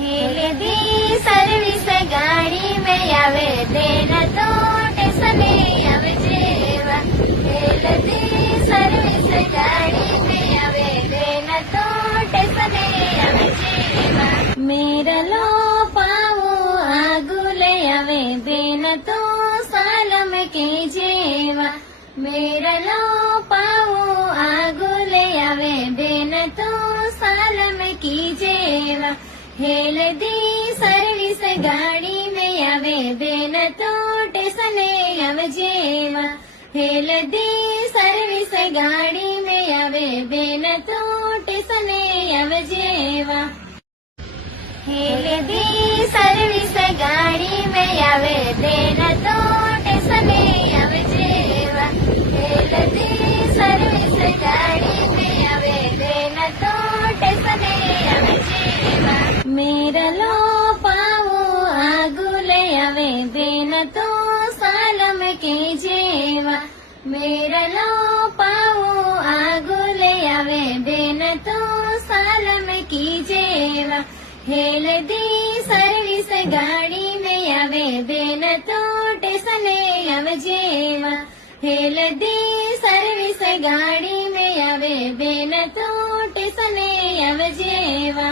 Healthy service गाड़ी में आवे देन तो टेसने आवे जेवा। हेलदी सर्विस गाड़ी में आवे देन तो टेसने आवे जेवा। मेरलो पावो आगुले आवे देन तो सालम के जेवा। मेरलो पावो आगुले आवे देन तो सालम की जेवा। हेलदी सर्विस गाड़ी में आवे देन तो टेसने आवे जेवा। हेलदी सर्विस गाड़ी में आवे देन तो टेसने आवे जेवा। हेलदी सर्विस गाड़ी में आवे देन तो टेसने आवे जेवा। हेलदी सर्विस गाड़ी में आवे देन तो टेसने आवे जेवा। मेरलो पावो आगुले आवे देन तो सालम के जेवा। मेरलो पावो आगुले आवे देन तो सालम की जेवा। हेलदी सर्विस गाड़ी में आवे देन तो टेसने आवे जेवा। हेलदी सर्विस गाड़ी में आवे देन तो टेसने आवे जेवा।